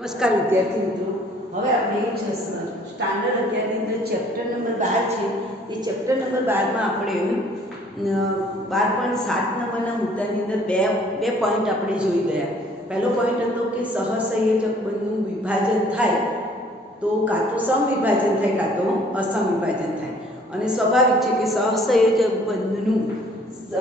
નમસ્કાર વિદ્યાર્થી મિત્રો, હવે આપણે સ્ટાન્ડર્ડ 11 ની અંદર ચેપ્ટર નંબર 12 છે. એ ચેપ્ટર નંબર 12 માં આપણે 12.7 નંબરના મુદ્દાની અંદર બે પોઈન્ટ આપણે જોઈ ગયા. પહેલો પોઈન્ટ હતો કે સહસંયોજક બંધનું વિભાજન થાય તો કાં તો સમવિભાજન થાય કાં તો અસમવિભાજન થાય, અને સ્વાભાવિક છે કે સહસંયોજક બંધનું જો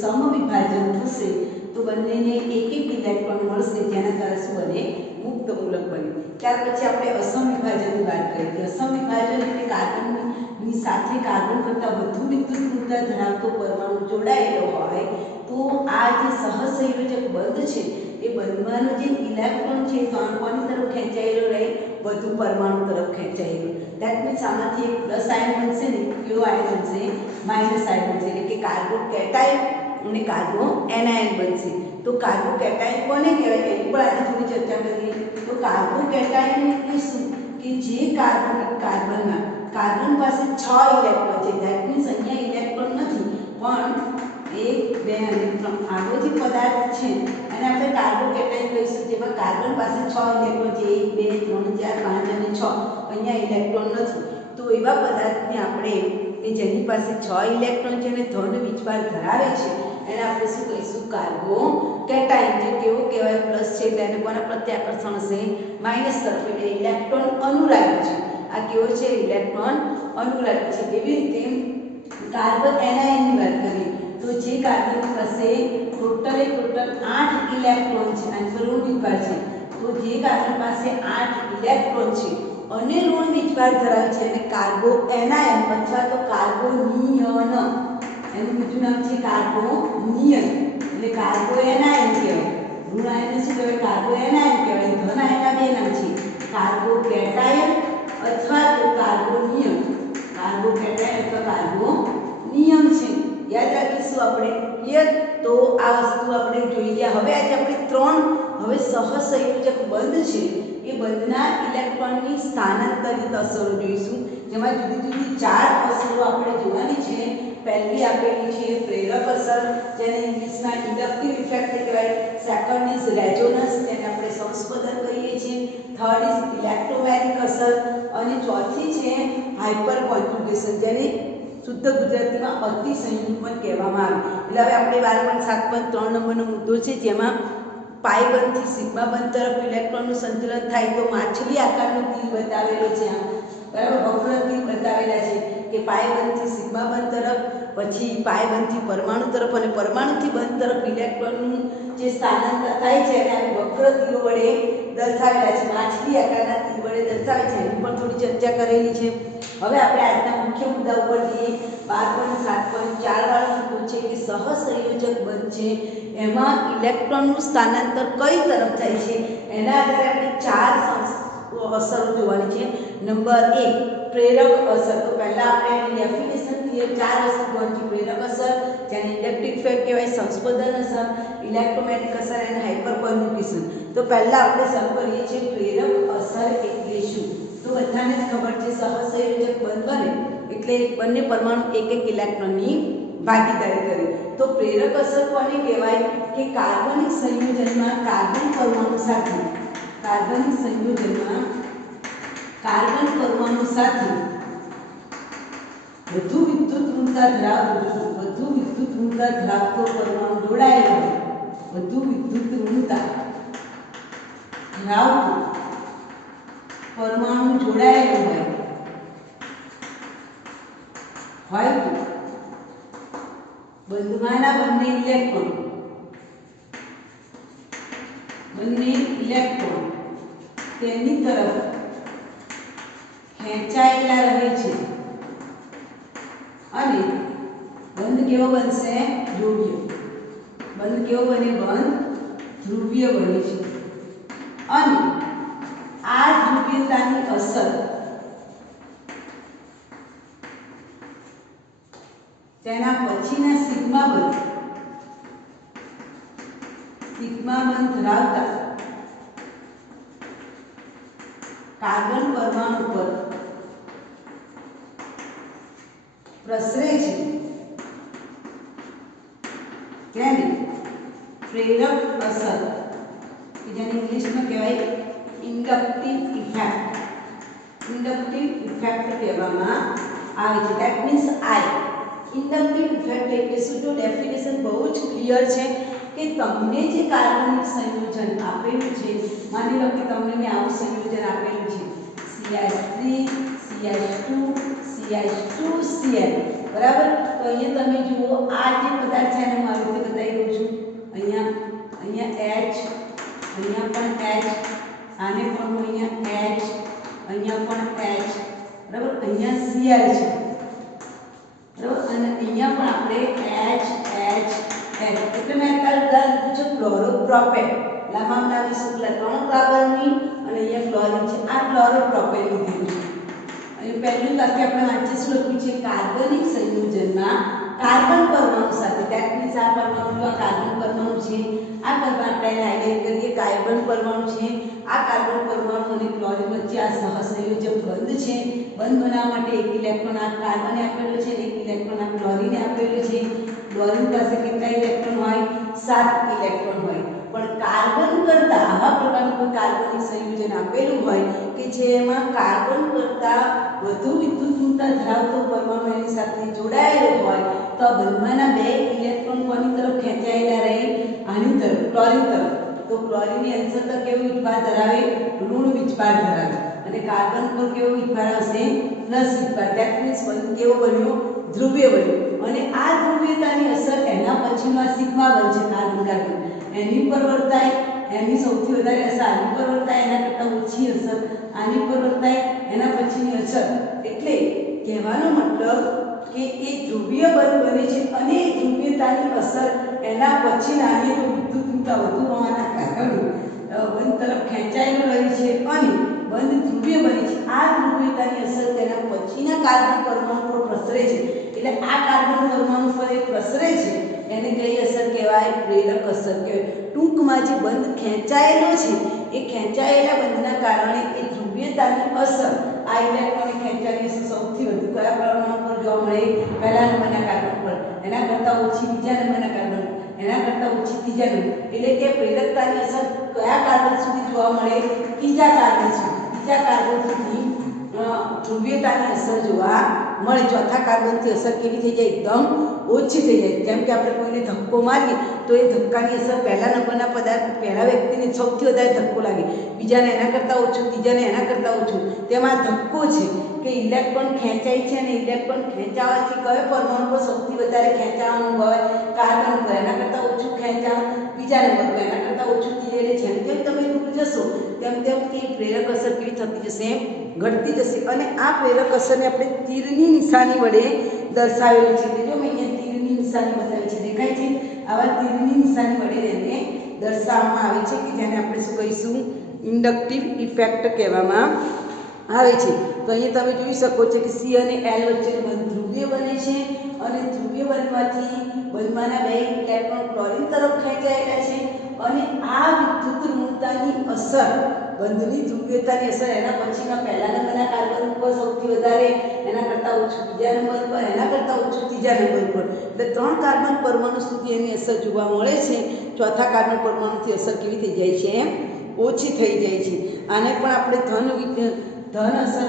સમવિભાજન થશે તો બંનેને એક ઇલેક્ટ્રોન મળશે, જેના કારણે શું બને? મુક્ત મૂલક બને. ત્યાર પછી આપણે અસમ વિભાજનની વાત કરી હતી. અસમ વિભાજન એટલે કાર્બનની સાથે કાર્બન કરતાં વધુ વિદ્યુત ઊર્જા ધરાવતો પરમાણુ જોડાયેલો હોય તો આ જે સહસંયોજક બંધ છે એ બંધમાંનો જે ઇલેક્ટ્રોન છે એ કોની તરફ ખેંચાયેલો રહે? વધુ પરમાણુ તરફ ખેંચાયેલો. દેટ મીન્સ આમાંથી એક પ્લસ આયન બનશે ને કયો આયન બનશે? માઇનસ આયન બનશે, એટલે કે કાર્બો કેટાયન અને કાર્બો એનાયન બનશે. તો કાર્બો કેટાયન કોને કહેવાય એની પણ આજે થોડી ચર્ચા કરીએ. તો કાર્બો કેટાયન એટલે શું? કે જે કાર્બનમાં કાર્બન પાસે 6 ઇલેક્ટ્રોન છે. ધેટ મીન્સ અહીંયા ઇલેક્ટ્રોન નથી, પણ 1 2 અને 3 આગળ જે પદાર્થ છે અને આપણે કાર્બો કેટાયન કહીશું, જેમાં કાર્બન પાસે 6 ઇલેક્ટ્રોન છે. 1 2 3 4 5 અને 6. અહીંયા ઇલેક્ટ્રોન નથી. તો એવા પદાર્થને આપણે કે જેની પાસે 6 ઇલેક્ટ્રોન છે અને ધન વીજભાર ધરાવે છે એને આપણે શું કહીશું? Carbo cation. જે કેવો કહેવાય? પ્લસ છે એટલે એને કોના પ્રત્યે આકર્ષણ હશે? માઇનસ તરફ. એટલે ઇલેક્ટ્રોન અનુરાગી છે. આ કેવો છે? ઇલેક્ટ્રોન અનુરાગી છે. એવી રીતે કાર્બન એનાયનની વાત કરીએ તો જે કાર્બન પાસે ટોટલ 8 ઇલેક્ટ્રોન છે અને ઋણ વિભાર છે, તો જે કાર્બન પાસે 8 ઇલેક્ટ્રોન છે અને ઋણ વીજભાર ધરાવે છે અને કાર્બો એનાયન અથવા તો કાર્બોનિયન, એનું બીજું નામ છે કાર્બોનિયન, એટલે કાર્બો એનાયન કહેવાય. ઋણ આયનને શું કહેવાય? કાર્બો એનાયન કહેવાય. ધન આયનના બે નામ છે, કાર્બો કેટાયન અથવા તો કાર્બોનિયન. કાર્બો કેટાયન અથવા કાર્બોનિયન છે. યાદ રાખીશું આપણે. ક્લિયર? તો આ વસ્તુ આપણે જોઈ ગયા. હવે આજે આપણે હવે સહસંયોજક બંધ છે એ બંધના ઇલેક્ટ્રોનની સ્થાનાંતરિત અસરો જોઈશું, જેમાં જુદી જુદી 4 અસરો આપણે જોવાની છે. પહેલી આપેલી છે પ્રેરક અસર, જેને ઇંગ્લિશમાં ઇન્ડક્ટિવ ઇફેક્ટ કહેવાય. સેકન્ડ ઇઝ રેઝોનન્સ, તેને આપણે સંસ્પંદન કહીએ છીએ. થર્ડ ઇઝ ઇલેક્ટ્રોમેગ્નેટિક અસર અને ચોથી છે હાઇપર કોન્જ્યુગેશન, જેને શુદ્ધ ગુજરાતીમાં અતિસંયોજન પણ કહેવામાં આવે. એટલે હવે આપણે 12.7.3 નંબરનો મુદ્દો છે, જેમાં પાઈ બંધથી સિગ્મા બંધ તરફ ઇલેક્ટ્રોનનું સંચલન થાય તો માછલી આકારનો તીર બતાવેલો છે. બરાબર, વક્ર તીર બતાવેલા છે કે પાઈ બંધથી સિગ્મા બંધ તરફ, પછી પાઈ બંધથી પરમાણુ તરફ અને પરમાણુથી બંધ તરફ ઇલેક્ટ્રોનનું જે સ્થાનાંતર થાય છે એને આપણે વક્ર તીરો વડે દર્શાવેલા છે. માછલી આકારના તીર વડે દર્શાવે છે. એની પણ થોડી ચર્ચા કરેલી છે. હવે આપણે આજના મુખ્ય મુદ્દા ઉપર જઈએ. 12.7.4 વાળો મુદ્દો છે કે સહસંયોજક બંધ છે એમાં ઇલેક્ટ્રોનનું સ્થાનાંતર કઈ તરફ થાય છે એના આધારે આપણે 4 અસરો જોવાની છે. નંબર 1 પ્રેરક અસર. તો પહેલા આપણે એની ડેફિનેશન ક્લિયર. 4 અસર જોવાની છે. પ્રેરક અસર, જેને ઇન્ડક્ટિવ ઇફેક્ટ કહેવાય, સંસ્પંદન અસર, ઇલેક્ટ્રોમેગ્નેટિક અસર અને હાઇપર કોન્જ્યુગેશન. તો પહેલા આપણે શરૂ કરીએ છીએ પ્રેરક અસર એટલે શું? તો બધાને જ ખબર છે સહસંયોજક બંધ બને એટલે બંને પરમાણુ એક ઇલેક્ટ્રોનની ભાગીદારી કરે. તો પ્રેરક અસર કોને કહેવાય? કે કાર્બનિક સંયોજનમાં કાર્બન પરમાણુ સાથે કાર્બન વધુ વિદ્યુત ઊર્જા ધરાવતો પરમાણુ જોડાયેલો હોય. વધુ વિદ્યુત ઊર્જા ધરાવતો પરમાણુ જોડાયેલો હોય તો બંધમાંના બંને ઇલેક્ટ્રોન તેની તરફ ખેંચાયેલા રહે છે અને બંધ કેવો બનશે? ધ્રુવીય. બંધ કેવો બને? બંધ ધ્રુવીય બને છે. અને આ ધ્રુવીયતાની અસર તેના પછીના સિગ્મા બંધ ધરાવતા કાર્બન પરમાણુ પર પ્રસરે છે. તેને પ્રેરક અસર, કે જેને ઇંગ્લિશમાં કહેવાય ઇન્ડક્ટિવ ઇફેક્ટ. ઇન્ડક્ટિવ ઇફેક્ટ કહેવામાં આવે છે. That means I. Inductive effect એટલે શું? તો ડેફિનેશન બહુ જ ક્લિયર છે કે તમને જે કાર્બનિક સંયોજન આપેલું છે, માની લો કે તમને મેં આવું સંયોજન આપેલું છે CH3 CH2 CH2 Cl, બરાબર. તો અહીંયા તમે જુઓ આ જે પદાર્થ છે એને હું આવી રીતે બતાવી દઉં છું. અહીંયા H, અહીંયા પણ H, આને પણ હું અહીંયા H, અહીંયા પણ H, બરાબર. અહીંયા Cl છે, બરાબર. અને અહીંયા પણ આપણે H H H. એટલે મેં અત્યારે ઉદાહરણ લીધું છે ક્લોરોપ્રોપેન. લાંબા નામી શુક્લા 3 કાર્બનની અને અહીંયા ક્લોરીન છે. આ ક્લોરોપ્રોપેન લીધેલું છે. અહીં પહેલું વાક્ય આપણે વાંચીએ શું લખ્યું છે? કાર્બનિક સંયોજનમાં કાર્બન પરમાણુ સાથે, ધેટ મીન્સ આ પરમાણુ આ કાર્બન પરમાણુ છે, આ કાર્બન આપણે હાઇલાઇટ કરીએ કાર્બન પરમાણુ છે. આ કાર્બન પરમાણુ અને ક્લોરીન વચ્ચે આ સહસંયોજક બંધ છે. બંધ બનાવવા માટે એક ઇલેક્ટ્રોન આ કાર્બને આપેલો છે અને એક ઇલેક્ટ્રોન આ ક્લોરીને આપેલો છે. ક્લોરીન પાસે કેટલા ઇલેક્ટ્રોન હોય? 7 ઇલેક્ટ્રોન હોય. પણ કાર્બન કરતા આવા પ્રકારનું કોઈ કાર્બનિક સંયોજન આપેલું હોય કે જેમાં કાર્બન કરતા વધુ વિદ્યુતતા ધરાવતો પરમાણુ એની સાથે જોડાયેલો હોય તો બંધમાંના 2 ઇલેક્ટ્રોન કોની તરફ ખેંચાયેલા રહે? આની તરફ, ક્લોરીન તરફ. તો ક્લોરીનની અંશતઃ કેવું વીજભાર ધરાવે? ઋણ વીજભાર ધરાવે. અને કાર્બન પર કેવો વીજભાર આવશે? પ્લસ વીજભાર. ધેટ મીન્સ બંધ કેવો બન્યો? ધ્રુવીય બન્યો. અને આ ધ્રુવીયતાની અસર એના પછીમાં સિગ્મા બનશે. કાર્બન એની પર વર્તાય, એની સૌથી વધારે અસર આની પર વર્તાય, એના કરતાં ઓછી અસર આની પર વર્તાય, એના પછીની અસર. એટલે કહેવાનો મતલબ કે એ ધ્રુવીય બંધ બને છે અને ધ્રુવીયતાની અસર એના પછી નાની તો વિદ્યુતતા વધુ હોવાના કારણે બંધ તરફ ખેંચાયેલો રહે છે અને બંધ ધ્રુવીય બને છે. આ ધ્રુવીયતાની અસર તેના પછીના કાર્બન પરમાણુ પર પ્રસરે છે. એટલે આ કાર્બન પરમાણુ પર એ પ્રસરે છે એને કઈ અસર કહેવાય? પ્રેરક અસર કહેવાય. ટૂંકમાં જે બંધ ખેંચાયેલો છે એ ખેંચાયેલા બંધના કારણે એ ધ્રુવીયતાની અસર આ ઇલેક્ટ્રોન ખેંચાયેલી અસર સૌથી વધુ કયા પરમાણુ પર જોવા મળે? પહેલા નંબરના કાર્બન પર, એના કરતાં ઓછી બીજા નંબરના કાર્બન, એના કરતાં ઓછી ત્રીજા નંબર. એટલે કે પ્રેરકતાની અસર કયા કાર્બન સુધી જોવા મળે? ત્રીજા કાર્બન સુધી. ત્રીજા કાર્બન સુધી ધ્રુવીયતાની અસર જોવા મળે. ચોથા કાર્બનથી અસર કેવી થઈ જાય? એકદમ ઓછી થઈ જાય. જેમ કે આપણે કોઈને ધક્કો મારીએ તો એ ધક્કાની અસર પહેલા નંબરના પદાર્થ પહેલા વ્યક્તિને સૌથી વધારે ધક્કો લાગે, બીજાને એના કરતાં ઓછું, ત્રીજાને એના કરતાં ઓછું. તેમાં ધક્કો છે કે ઇલેક્ટ્રોન ખેંચાય છે અને ઇલેક્ટ્રોન ખેંચાવાથી કયો પરમાણુ પર સૌથી વધારે ખેંચાણ અનુભવાય? કાર્બન પર. એના કરતાં ઓછું ખેંચાણ બીજા નંબર પર, એના કરતાં ઓછું ત્રીજા. એટલે જેમ જેમ તમે દૂર જશો તેમ તેમ કે પ્રેરક અસર કેવી થતી જશે? ઘટતી જશે. અને આ પ્રેરક અસરને આપણે તીરની નિશાની વડે દર્શાવેલી છે. જો મેં અહીંયા તીરની નિશાની બતાવી છે, દેખાય છે? આવા તીરની નિશાની વડે એને દર્શાવવામાં આવે છે કે જેને આપણે શું કહીશું? ઇન્ડક્ટિવ ઇફેક્ટ કહેવામાં આવે છે. તો અહીંયા તમે જોઈ શકો છો કે C અને L વચ્ચે બંધ ધ્રુવીય બને છે અને ધ્રુવીય બનવાથી બંધમાંના 2 ઇલેક્ટ્રોન ક્લોરીન તરફ ખેંચાયેલા છે અને આ વિદ્યુત ઋણતાની અસર, બંધની ધ્રુવીયતાની અસર એના પછીના પહેલા નંબરના કાર્બન ઉપર સૌથી વધારે, એના કરતાં ઓછું બીજા નંબર પર, એના કરતાં ઓછું ત્રીજા નંબર પર. એટલે 3 કાર્બન પરમાણુ સુધી એની અસર જોવા મળે છે. ચોથા કાર્બન પરમાણુથી અસર કેવી થઈ જાય છે? ઓછી થઈ જાય છે. આને પણ આપણે ધન અસર,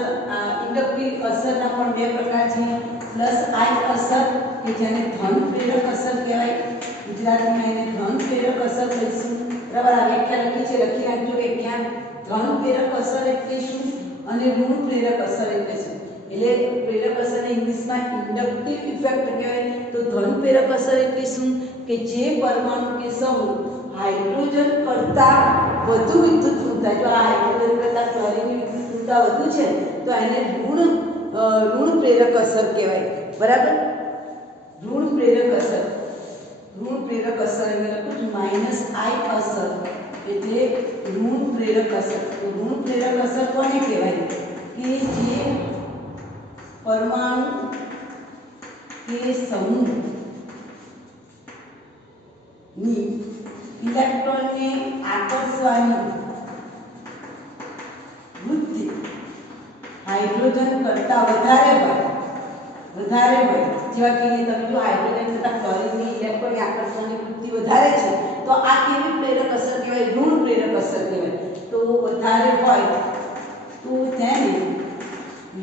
ઇન્ડક્ટિવ અસરના પણ 2 પ્રકાર છે. પ્લસ આઈ અસર કે જેને ધન પ્રેરક અસર કહેવાય. ગુજરાતીમાં એને ધન પ્રેરક અસર કહીશું. બરાબર. આ વ્યાખ્યા લખી છે, લખી નાખજો વ્યાખ્યા. ધન પ્રેરક અસર એટલે શું અને ઋણ પ્રેરક અસર એટલે શું? એટલે પ્રેરક અસરને ઇંગ્લિશમાં ઇન્ડક્ટિવ ઇફેક્ટ કહેવાય. તો ધન પ્રેરક અસર એટલે શું? કે જે પરમાણુ કે સમૂહ હાઇડ્રોજન કરતાં વધુ વિદ્યુત ઋણતા, જો આ હાઇડ્રોજન કરતાં ક્લોરીનની વિદ્યુત ઋણતા વધુ છે તો એને ઋણ પ્રેરક અસર કહેવાય. બરાબર. ઋણ પ્રેરક અસર, ઋણ પ્રેરક અસર અહીંયા લખું છું માઇનસ આઈ અસર એટલે ઋણ પ્રેરક અસર. તો ઋણ પ્રેરક અસર કોને કહેવાય? કે જે પરમાણુ કે સમૂહની ઇલેક્ટ્રોનને આકર્ષવાની વૃત્તિ હાઇડ્રોજન કરતાં વધારે હોય, જેવા કે તમે જો હાઇડ્રોજન કરતાં ક્લોરીનની ઇલેક્ટ્રોનની આકર્ષવાની વૃત્તિ વધારે છે तो आ केवी प्रेरक असर कहेवाय? ऋण प्रेरक असर कहेवाय। तो વધારે હોય તો તેને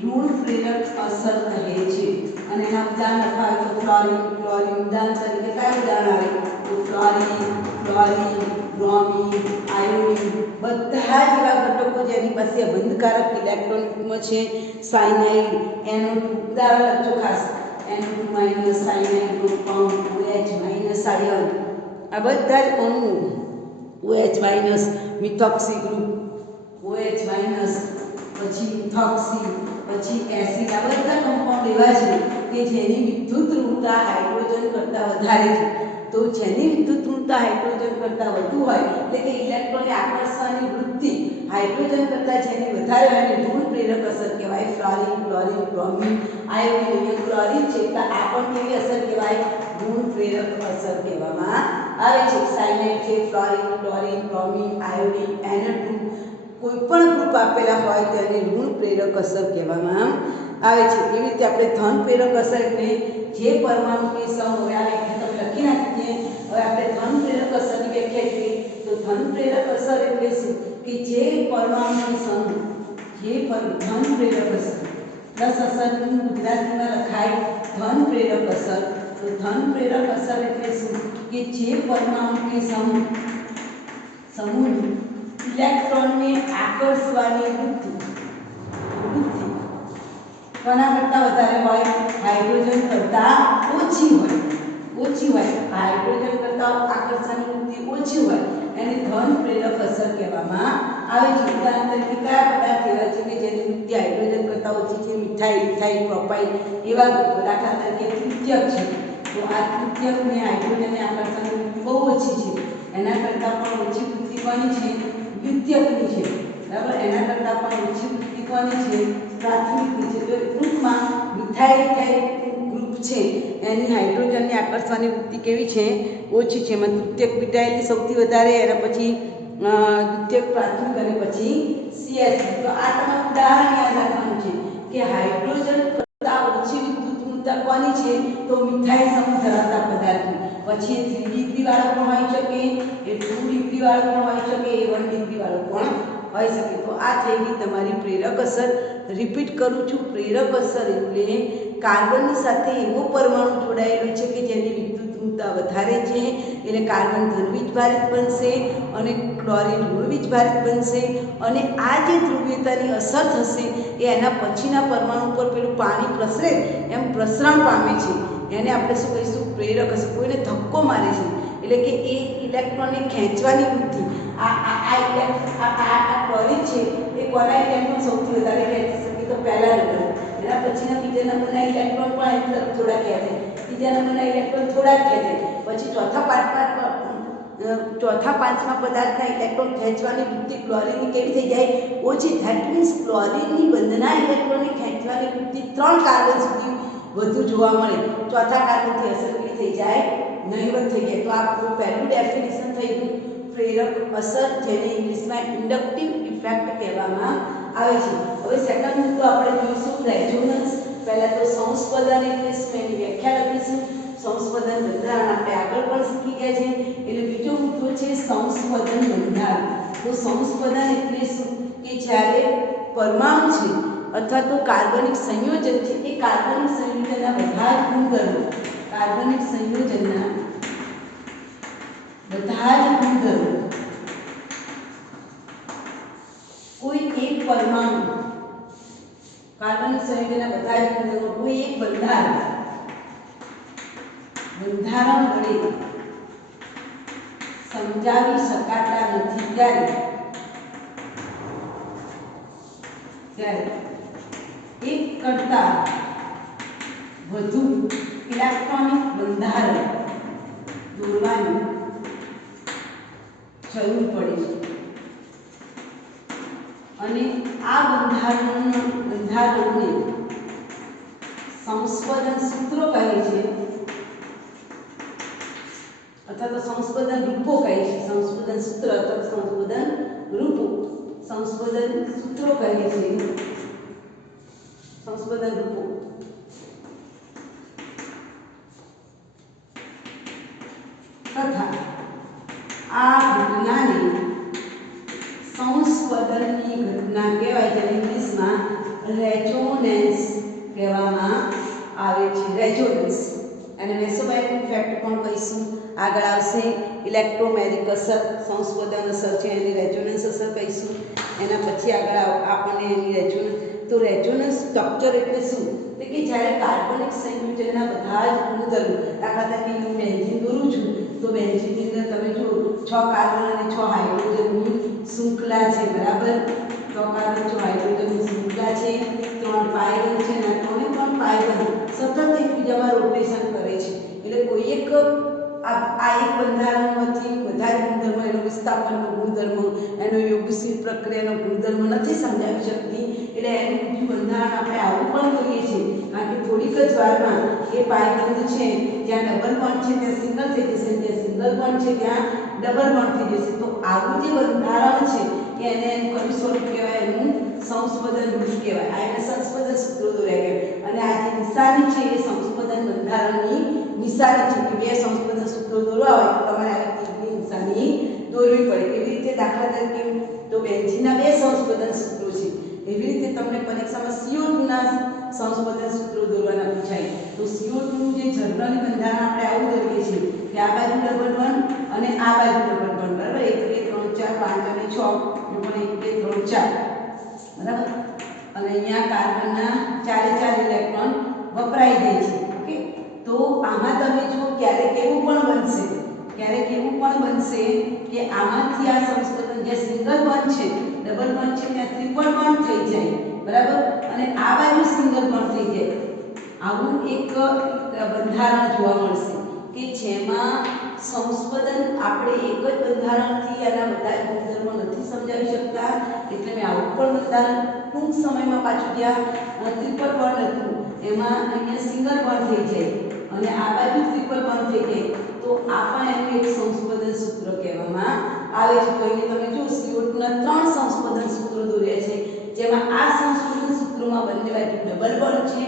ઋણ પ્રેરક અસર કહે છે। અને એના ઉદાહરણ લખવા હોય તો ફ્લોરિન, ક્લોરિન, ઉદાહરણ તરીકે કયા ઉદાહરણ આવે? તો ફ્લોરિન, ક્લોરિન, બ્રોમિન, આયોડિન બધા જ એવા ઘટકો જેની પાસે અબંધકારક ઇલેક્ટ્રોન છે। સાયનાઇડ, NO2 ઉદાહરણ લખજો ખાસ, NO2 minus, cyanide compound, OH minus ion, આ બધા જ અણુ OH minus, methoxy group OH minus, પછી મિથોક્સી, પછી એસિડ, આ બધા કમ્પાઉન્ડ એવા છે કે જેની વિદ્યુત ઋણતા હાઇડ્રોજન કરતાં વધારે છે। તો જેની વિદ્યુત ઋણતા હાઇડ્રોજન કરતાં વધુ હોય એટલે કે ઇલેક્ટ્રોનને આકર્ષવાની વૃત્તિ હાઇડ્રોજન કરતાં જેની વધારે હોય એને ઋણ પ્રેરક અસર કહેવાય। ફ્લોરિન, ક્લોરિન, બ્રોમિન, આયોડિન, અહીંયા ક્લોરિન છે તો આ પણ કેવી અસર કહેવાય? ઋણ પ્રેરક અસર કહેવામાં આવે છે। સાયનાઇડ છે, fluorine, chlorine, bromine, iodine, NO2 કોઈ પણ ગ્રુપ આપેલા હોય તેને ઋણ પ્રેરક અસર કહેવામાં આવે છે। એવી રીતે આપણે ધન પ્રેરક અસર એટલે જે પરમાણુ કે સમ, હવે આ વ્યાખ્યા તમે લખી નાખી છે। હવે આપણે ધન પ્રેરક અસરની વ્યાખ્યા જોઈએ તો ધન પ્રેરક અસર એટલે શું? કે જે પરમાણુની સમૂહ, ધન પ્રેરક અસર પ્લસ અસરનું ગુજરાતીમાં લખાય ધન પ્રેરક અસર। તો ધન પ્રેરક અસર એટલે શું? કે જે પરમાણુ કે સમૂહ ઇલેક્ટ્રોનને આકર્ષવાની વૃત્તિ કોના કરતાં વધારે હોય? હાઇડ્રોજન કરતાં ઓછી હોય। હાઇડ્રોજન કરતાં આકર્ષવાની વૃત્તિ ઓછી હોય એને ધન પ્રેરક અસર કહેવામાં આવે છે। ઉદાહરણ તરીકે કયા પદાર્થ એવા છે કે જેની વૃત્તિ હાઇડ્રોજન કરતાં ઓછી છે? મિથાઇલ, ઇથાઇલ, પ્રોપાઇલ એવા દાખલા તરીકે તૃતીયક છે તો આ તૃતીયકને હાઇડ્રોજનને આકર્ષવાની વૃત્તિ બહુ ઓછી છે, એના કરતાં પણ ઓછી વૃત્તિ કોની છે? દ્વિતીયકની છે, બરાબર। એના કરતાં પણ ઓછી વૃત્તિ કોની છે? પ્રાથમિકની છે। તો ગ્રુપમાં મિથાઇલ, ઇથાઇલ ગ્રુપ છે એની હાઇડ્રોજનને આકર્ષવાની વૃત્તિ કેવી છે? ઓછી છે। એમાં તૃતીયક મિથાઇલની સૌથી વધારે, એના પછી દ્વિતીયક પ્રાથમિક અને પછી CS। તો આ તમારું ઉદાહરણ યાદ રાખવાનું છે કે હાઇડ્રોજન કરતાં ઓછી વિદ્યુત ઋણતા કોની છે? તો મિથાઇલ સમૂહ ધરાવતા પદાર્થની। પછી એ 3 ડિગ્રી વાળો પણ હોઈ શકે, એ 2 ડિગ્રી વાળો પણ હોઈ શકે, એ 1 ડિગ્રી વાળો પણ હોઈ શકે। તો આ થઈ ગઈ તમારી પ્રેરક અસર। રિપીટ કરું છું, પ્રેરક અસર એટલે કાર્બનની સાથે એવો પરમાણુ જોડાયેલો છે કે જેની વિદ્યુત ઋણતા વધારે છે એટલે કાર્બન ધન વીજભારિત બનશે અને ક્લોરિન ઋણ વીજભારિત બનશે અને આ જે ધ્રુવીયતાની અસર થશે એ એના પછીના પરમાણુ પર પેલું પાણી પ્રસરે એમ પ્રસરણ પામે છે, એને આપણે શું કહીશું? પ્રેરક અસર। કોઈને ધક્કો મારે છે એટલે કે એ ઇલેક્ટ્રોનને ખેંચવાની વૃત્તિ, આ ક્લોરિન છે એ કોના ઇલેક્ટ્રોન સૌથી વધારે ખેંચી શકે? તો પહેલા નંબર, એના પછીના બીજા નંબરના ઇલેક્ટ્રોન પણ એની તરફ થોડા ખેંચે, ત્રીજા નંબરના ઇલેક્ટ્રોન થોડા ખેંચે, પછી ચોથા પાંચમા પદાર્થના ઇલેક્ટ્રોન ખેંચવાની વૃત્તિ ક્લોરિનની કેવી થઈ જાય? ઓછી। ધેટ મીન્સ ક્લોરિનની બંધના ઇલેક્ટ્રોનને ખેંચવાની વૃત્તિ 3 કાર્બન સુધી વધુ જોવા મળે, ચોથા કાર્બનથી અસર કેવી થઈ જાય? નહીવત થઈ જાય। તો આ પહેલું ડેફિનેશન થઈ ગયું પ્રેરક અસર, જેને ઇંગ્લિશમાં ઇન્ડક્ટિવ ઇફેક્ટ કહેવામાં આવે છે। હવે સેકન્ડ મુદ્દો આપણે જોઈશું રેઝોનન્સ। પહેલા તો સંસ્પદન એટલે શું એની વ્યાખ્યા લખીશું। સંસ્પદન બંધારણ આપણે આગળ પણ શીખી ગયા છે એટલે બીજો મુદ્દો છે સંસ્પદન બંધારણ। તો સંસ્પદન એટલે શું? કે જ્યારે પરમાણુ છે અથવા તો કાર્બનિક સંયોજન છે એ કાર્બનિક સંયોજનના બધા જ ગુણધર્મો, કાર્બનિક સંયોજનના બધા જ ગુણધર્મો કોઈ એક પરમાણુ, કાર્બનિક સંયોજનના બધા જ ગુણધર્મો કોઈ એક બંધારણ વડે સમજાવી શકાતા નથી ત્યારે એક કરતાં વધુ ઇલેક્ટ્રોનિક બંધારણ દોરવાની જરૂર પડે છે અને આ બંધારણને સંસ્પદન સૂત્રો કહે છે અથવા તો સંસ્પદન રૂપો કહે છે। સંસ્પદન સૂત્ર અથવા સંસ્પદન રૂપો, સંસ્પદન સૂત્રો કહે છે, સંસ્પદન રૂપો। તથા સંસ્પદનની ઘટના કહેવાય, જેને ઇંગ્લિશમાં રેઝોનેન્સ કહેવામાં આવે છે, રેઝોનન્સ. અને મેસોમેરિક ઇફેક્ટ પણ કહીશું. આગળ આવશે ઇલેક્ટ્રોમેરિક અસર, સંસ્પદન અસર છે એની રેઝોનન્સ અસર કહીશું. એના પછી આગળ આપણને એની રેઝોનન્સ, તો રેઝોનન્સ સ્ટ્રક્ચર એટલે શું? તો કે જ્યારે કાર્બનિક સંયોજનના બધા જ ગુણધર્મો, દાખલા તરીકે હું બેન્ઝીન દોરું છું, તો બેન્ઝીનની અંદર તમે જો 6 કાર્બન અને 6 હાઇડ્રોજનની શૃંખલા છે, બરાબર. 6 કાર્બન 6 હાઇડ્રોજનની શૃંખલા છે, 3 પાયરન છે અને 3 પાયરન સતત એકબીજામાં રોટેશન કરે છે. એટલે કોઈ એક આ એક બંધારણમાંથી બધા જ ગુણધર્મો, એનો વિસ્થાપનનો ગુણધર્મ, એનો યોગશીલ પ્રક્રિયાનો ગુણધર્મ નથી સમજાવી શકતી. એટલે એનું બીજું બંધારણ આપણે આવું પણ જોઈએ છીએ, કારણ કે થોડીક જ વારમાં એ પાયબંધ છે, જ્યાં ડબલ બોન્ડ છે ત્યાં સિંગલ થઈ જશે, જ્યાં સિંગલ બોન્ડ છે ત્યાં ડબલ બોન્ડ થઈ જશે. તો આવું જે બંધારણ છે એને એનું કયું સ્વરૂપ કહેવાય? એનું સંસ્પદન રૂપ કહેવાય. આ એને સંસ્પદન સૂત્રો દોર્યા કહેવાય. અને આ જે નિશાની છે એ સંસ્પદન બંધારણની નિશાની છે. કે બે સંસ્પદન સૂત્રો દોરવા હોય તો તમારે આવી તીરની નિશાની દોરવી પડે. એવી રીતે દાખલા તરીકે તો બેન્ઝીનના બે સંસ્પદન સૂત્રો છે, એવી રીતે તમને પરીક્ષામાં CO2 ના સંસ્પદન સૂત્રો દોરવાના પૂછાય. તો CO2 નું જે જનરલી બંધારણ આપણે આવું દોરીએ છીએ કે આ બાજુ ડબલ બોન્ડ અને આ બાજુ ડબલ બોન્ડ, બરાબર. 1 2 3 4 5 અને 6, પણ 1 2 3 4, બરાબર. અને અહીંયા કાર્બનના 4 ઇલેક્ટ્રોન વપરાઈ જાય છે. ઓકે, તો આમાં તમે જો ક્યારેક એવું પણ બનશે કે આમાંથી આ સંસ્પદન જે સિંગલ બોન્ડ છે, ડબલ બોન્ડ છે ત્યાં ટ્રિપલ બોન્ડ થઈ જાય, બરાબર. અને આ બાજુ સિંગલ બોન્ડ થઈ જાય. આવું એક બંધારણ જોવા મળશે કે જેમાં સંસ્પદન આપણે એક જ બંધારણથી એના બધા ગુણધર્મો નથી સમજાવી શકતા. એટલે મેં આવું પણ બંધારણ ટૂંક સમયમાં પાછું જ્યાં ટ્રિપલ બોન્ડ હતું એમાં અહીંયા સિંગલ બોન્ડ થઈ જાય અને આ બાજુ ટ્રિપલ બોન્ડ થઈ જાય, તો આ પણ એનું એક સંસ્પદન સૂત્ર કહેવામાં આવે છે. તો અહીંયા તમે જો CO2 ના 3 સંસ્પદન સૂત્રો દોર્યા છે, જેમાં આ સંસ્પદન સૂત્રોમાં બંને બાજુ ડબલ બોન્ડ છે,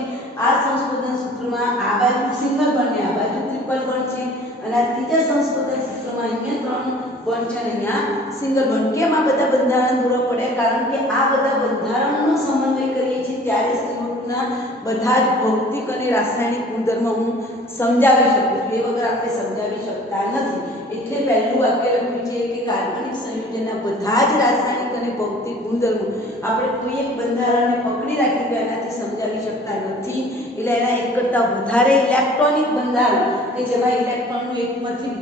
આ સંસ્પદન સૂત્રમાં આ બાજુ સિંગલ બોન્ડ ને આ બાજુ ટ્રિપલ બોન્ડ છે, અને આ ત્રીજા સંસ્પદન સૂત્રમાં અહીંયા 3 બોન્ડ છે અને અહીંયા સિંગલ બોન્ડ. કેમ આ બધા બંધારણ દોરવા પડે? કારણ કે આ બધા બંધારણનો સમન્વય કરીએ છીએ ત્યારે CO2ના બધા જ ભૌતિક અને રાસાયણિક ગુણધર્મો હું સમજાવી શકું છું. એ વગર આપણે સમજાવી શકતા નથી. એટલે પહેલું વાક્ય લખ્યું છે કે કાર્બનિક સંયોજનના બધા જ રાસાયણિક અને ભૌતિક ગુણધર્મો આપણે કોઈ એક બંધારણને પકડી રાખી તો એનાથી સમજાવી શકતા નથી. એટલે એના એક કરતાં વધારે ઇલેક્ટ્રોનિક બંધારણ કે જેમાં ઇલેક્ટ્રોનનું એકમાંથી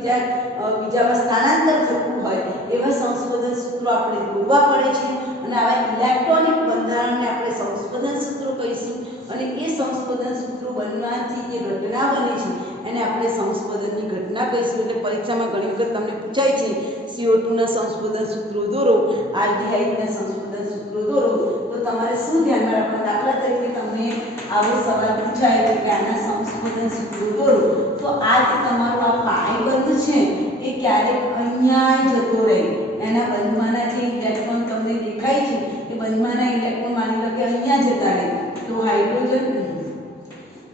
બીજામાં સ્થાનાંતર થતું હોય એવા સંસ્પદન સૂત્રો આપણે દોરવા પડે છે. અને આવા ઇલેક્ટ્રોનિક બંધારણને આપણે સંસ્પદન સૂત્રો કહીશું. અને એ સંસ્પદન સૂત્રો બનવાથી જે ઘટના બને છે એને આપણે સંસ્પદનની ઘટના કહીશું. એટલે પરીક્ષામાં ઘણી વખત તમને પૂછાય છે CO2 ના સંસ્પદન સૂત્રો દોરો, આલ્ડીહાઇડના સંસ્પદન સૂત્રો દોરો, તો તમારે શું ધ્યાનમાં રાખવાનું? દાખલા તરીકે તમને આવો સવાલ પૂછાય છે કે આના સંસ્પદન સૂત્રો દોરો, તો આ જે તમારો આ પાયબંધ છે એ ક્યારેક અહીંયા જતો રહે. એના બંધમાંના જે ઇલેક્ટ્રોન તમને દેખાય છે એ બંધમાંના ઇલેક્ટ્રોન માની લો કે અહીંયા જતા રહે, તો હાઇડ્રોજન,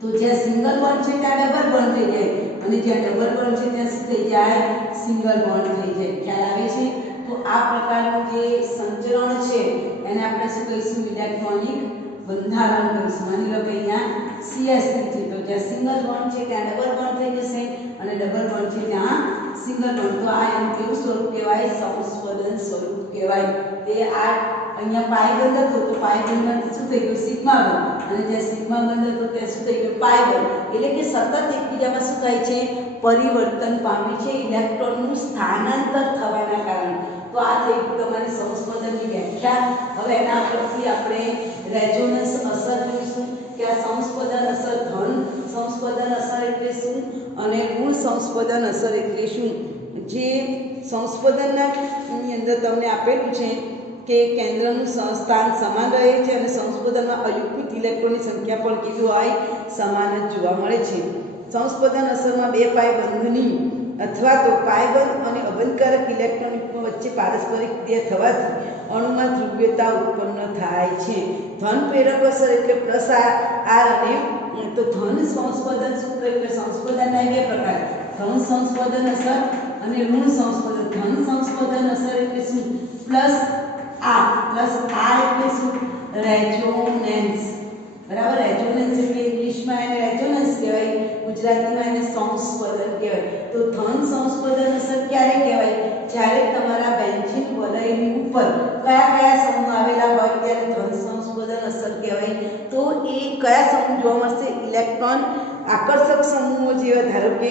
તો જ્યાં સિંગલ બોન્ડ છે ત્યાં ડબલ બોન્ડ થઈ જાય અને જ્યાં ડબલ બોન્ડ છે ત્યાં શું થઈ જાય? સિંગલ બોન્ડ થઈ જાય. ખ્યાલ આવે છે? તો આ પ્રકારનું જે સંચરણ છે એને આપણે શું કહીશું? ઇલેક્ટ્રોનિક બંધારણ કહીશું. માની લો કે અહીંયા CH3 છે, તો જ્યાં સિંગલ બોન્ડ છે ત્યાં ડબલ બોન્ડ થઈ જશે અને ડબલ બોન્ડ છે ત્યાં સિંગલ બોન્ડ. તો આ એનું કેવું સ્વરૂપ કહેવાય? સંસ્પદન સ્વરૂપ કહેવાય. તે આ અહીંયા પાયબંધ હતો તો પાયબંધમાંથી શું થઈ ગયું? સિગ્મા બંધ. અને જ્યાં સિગ્મા બંધ હતો ત્યાં શું થઈ ગયું? પાયબંધ. એટલે કે સતત એકબીજામાં શું થાય છે? પરિવર્તન પામે છે ઇલેક્ટ્રોનનું સ્થાનાંતર થવાના કારણે. તો આ થઈ ગયું તમારી સંસ્પદનની વ્યાખ્યા. હવે એના પરથી આપણે રેઝોનન્સ અસર જોઈશું કે આ સંસ્પદન અસર, ધન સંસ્પદન અસર એટલે શું અને ઋણ સંસ્પદન અસર એટલે શું. જે સંસ્પદનના ની અંદર તમને આપેલું છે કે કેન્દ્રનું સ્થાન સમાન રહે છે અને સંસ્પદનમાં અયુક્ત ઇલેક્ટ્રોનની સંખ્યા પણ કેવી હોય? સમાન જ જોવા મળે છે. સંસ્પદન અસરમાં બે પાયબંધની અથવા તો પાયબંધ અને અબંધકારક ઇલેક્ટ્રોન વચ્ચે પારસ્પરિક ક્રિયા થવાથી અણુમાં ધ્રુવીયતા ઉત્પન્ન થાય છે. ધન પ્રેરક અસર એટલે પ્લસ આર અને તો ધન સંસ્પદન સૂત્ર એટલે સંસ્પદનના બે પ્રકાર, ધન સંસ્પદન અસર અને ઋણ સંસ્પદન. ધન સંસ્પદન અસર એટલે શું? પ્લસ આર પ્લસ આર એટલે શું? રેઝોનન્સ, બરાબર. રેઝોનન્સ એટલે ઇંગ્લિશમાં એને રેઝોનન્સ કહેવાય, ગુજરાતીમાં એને સંસ્પંદન કહેવાય. તો ધન સંસ્પંદન અસર ક્યારે કહેવાય? જ્યારે તમારા બેન્ઝીન વલયની ઉપર કયા કયા સમૂહ આવેલા હોય ત્યારે ધન સંસ્પંદન અસર કહેવાય. તો એ કયા સમૂહ જોવા મળશે? ઇલેક્ટ્રોન આકર્ષક સમૂહો જેવા, ધારો કે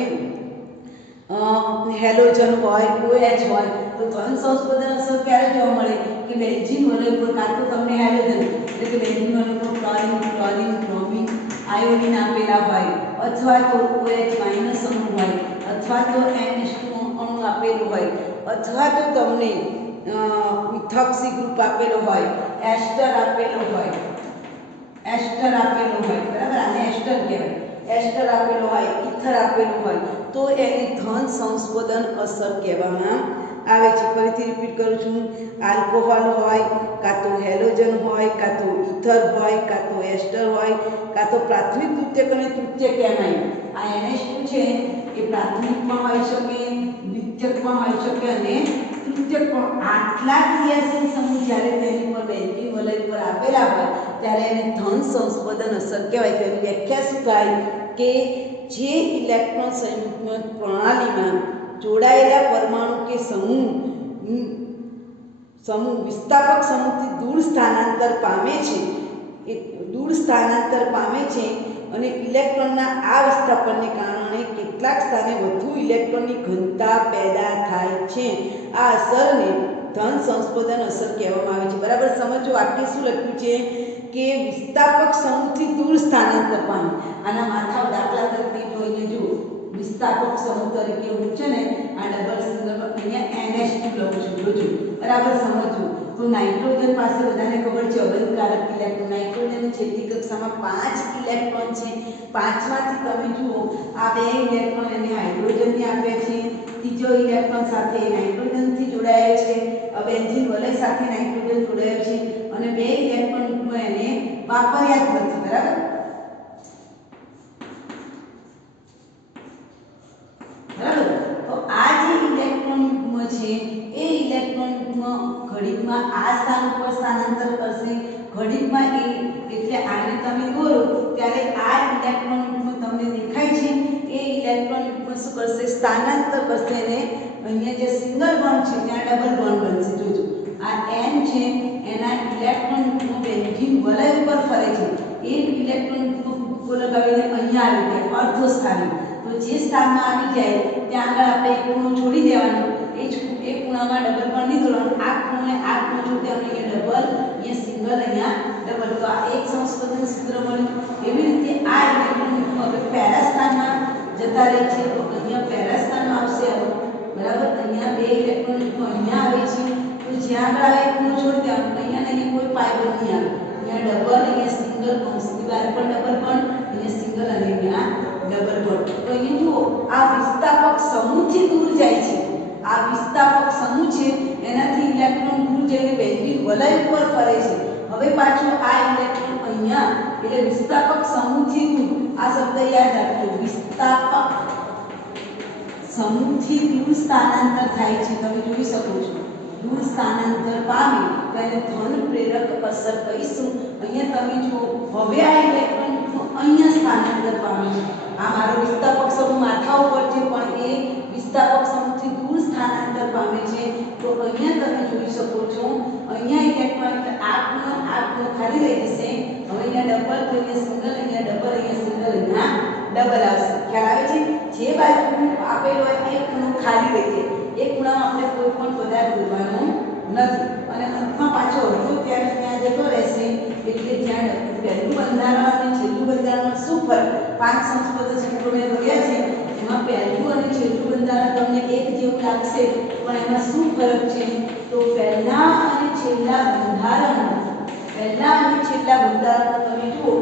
હેલોજન હોય, OH હોય, તો ધન સંસ્પંદન અસર ક્યારે જોવા મળે? કે બેન્ઝીન વલય પર કાં તો તમને હેલોજન એટલે કે બેન્ઝીન વલય પર ક્લોરીન, ક્લોરીન, બ્રોમિન, આયોડિન આપેલા હોય, અથવા તો OH માઇનસ અણુ હોય, અથવા તો NH2 અણુ આપેલું હોય, અથવા તો તમને મિથોક્સી ગ્રુપ આપેલો હોય, એસ્ટર આપેલો હોય, એસ્ટર આપેલો હોય, બરાબર. આને એસ્ટર કહેવાય. એસ્ટર આપેલો હોય, ઇથર આપેલું હોય, તો એને ધન સંસ્પંદન અસર કહેવામાં આવે છે. ફરીથી રિપીટ કરું છું. આલ્કોહોલ હોય, કાં તો હેલોજન હોય, કાં તો ઇથર હોય, કાં તો એસ્ટર હોય, કાં તો પ્રાથમિક તૃતીયક અને તૃતીયક એમાઇન. આ NH2 છે એ પ્રાથમિક પણ હોઈ શકે, દ્વિતીયક પણ હોઈ શકે અને તૃતીયક પણ. આટલા ક્રિયાશીલ સમૂહ જ્યારે તેની પર બેન્ઝીન વલય પર આપેલા હોય ત્યારે એને ધન સંસ્પંદન અસર કહેવાય. તેની વ્યાખ્યા શું થાય? કે જે ઇલેક્ટ્રોન સંયુગ્મ પ્રણાલીમાં જોડાયેલા પરમાણુ કે સમૂહ વિસ્થાપક સમૂહથી દૂર સ્થાનાંતર પામે છે, અને ઇલેક્ટ્રોનના આ વિસ્થાપનને કારણે કેટલાક સ્થાને વધુ ઇલેક્ટ્રોનની ઘનતા પેદા થાય છે. આ અસરને ધન સંસ્પંદન અસર કહેવામાં આવે છે. બરાબર સમજો. આટલે શું લખ્યું છે? કે વિસ્થાપક સમૂહથી દૂર સ્થાનાંતર પામે. આના માથા દાખલા તરીકે જો અહીંયા જુઓ, વિસ્થાપક સમૂહ તરીકે હું છે ને આ ડબલ સિંગલ અહીંયા NH2 લઉં છું. જોજો, બરાબર સમજવું. તો નાઇટ્રોજન પાસે બધાને ખબર છે અબંધકારક ઇલેક્ટ્રોન. નાઇટ્રોજનની છેલ્લી કક્ષામાં 5 ઇલેક્ટ્રોન છે. 5માંથી તમે જુઓ આ 2 ઇલેક્ટ્રોન એને હાઇડ્રોજનને આપ્યા છે, ત્રીજો ઇલેક્ટ્રોન સાથે નાઇટ્રોજનથી જોડાયેલ છે, બેન્ઝીન વલય સાથે નાઇટ્રોજન જોડાયેલ છે, અને 2 ઇલેક્ટ્રોન એને વાપર્યા જ નથી. બરાબર. બરાબર. તો આ જે ઇલેક્ટ્રોન યુગ્મ છે એ ઇલેક્ટ્રોન યુગ્મ ઘડીકમાં આ સ્થાન ઉપર સ્થાનાંતર કરશે, ઘડીકમાં એટલે આને તમે દોરો ત્યારે આ ઇલેક્ટ્રોન યુગ્મ તમને દેખાય છે એ ઇલેક્ટ્રોન યુગ્મ શું કરશે? સ્થાનાંતર કરશે અને અહીંયા જે સિંગલ બોન્ડ છે ત્યાં ડબલ બોન્ડ બનશે. જોજો, આ N છે એના ઇલેક્ટ્રોન યુગ્મ બેન્ઝીન વલય ઉપર ફરે છે. એક ઇલેક્ટ્રોન યુગ્મ કૂદકો લગાવીને અહીંયા આવી જાય અર્ધો સ્થાને. તો જે સ્થાનમાં આવી જાય ત્યાં આગળ આપણે એક ખૂણો છોડી દેવાનો. એ ખૂણામાં ડબલ બોન્ડ નહીં દોરવાનું. આ ખૂણે આ ખૂણો છોડી દેવાનો. અહીંયા ડબલ, અહીંયા સિંગલ, અહીંયા ડબલ. તો આ એક સંસ્પંદન સૂત્ર મળ્યું. એવી રીતે આ ઇલેક્ટ્રોન યુગ્મ હવે પહેલા સ્થાનમાં જતા રહે છે. તો અહીંયા પહેલા સ્થાનમાં આવશે. બરાબર. અહીંયા 2 ઇલેક્ટ્રોન યુગ્મ અહીંયા આવે છે. તો જ્યાં આગળ આવે ખૂણો છોડી દેવાનો. અહીંયા ને અહીંયા કોઈ પાયબંધ નહીં આવે. અહીંયા ડબલ, અહીંયા સિંગલ, કૌંસની બહાર પણ ડબલ બોન્ડ, અહીંયા સિંગલ અને અહીંયા ડબલ બોન્ડ. તો અહીંયા જુઓ આ વિસ્થાપક સમૂહથી દૂર જાય છે. આ વિસ્થાપક સમૂહ છે એનાથી ઇલેક્ટ્રોન દૂર જઈને બેન્ઝીન વલય ઉપર ફરે છે. હવે પાછું આ ઇલેક્ટ્રોન અહીંયા એટલે વિસ્થાપક સમૂહથી દૂર. આ શબ્દ યાદ રાખજો. વિસ્થાપક સમૂહથી દૂર સ્થાનાંતર થાય છે. તમે જોઈ શકો છો. દૂર સ્થાનાંતર પામે તો એને ધન પ્રેરક અસર કહીશું. અહીંયા તમે જુઓ હવે આ ઇલેક્ટ્રોન અહીંયા સ્થાનાંતર પામે છે. આ મારો વિસ્થાપક સમૂહ માથા ઉપર છે પણ એ વિસ્થાપક સમૂહથી દૂર સ્થાનાંતર પામે છે. તો અહીંયા તમે જોઈ શકો છો અહીંયા ઇલેક્ટ્રોન આ ખૂણો ખાલી રહી જશે. હવે અહીંયા ડબલ, તો અહીંયા સિંગલ, અહીંયા ડબલ, અહીંયા સિંગલ, અહીંયા ડબલ આવશે. ખ્યાલ આવે છે? જે બાજુ આપેલો હોય એ ખૂણો ખાલી રહી જાય. એ ખૂણામાં આપણે કોઈ પણ પદાર્થ દોરવાનો નથી. અને અંતમાં પાછો અડધો ત્યાં જતો રહેશે. એટલે જ્યાં પહેલું બંધારણ અને છેલ્લું બંધારણમાં શું ફરક? 5 સંસ્પંદન સૂત્રો મેં કહ્યા છે. એમાં પહેલું અને છેલ્લું બંધારણ તમને એક જેવું લાગશે, પણ એમાં શું ફરક છે? તો પહેલા અને છેલ્લા બંધારણમાં તમે જુઓ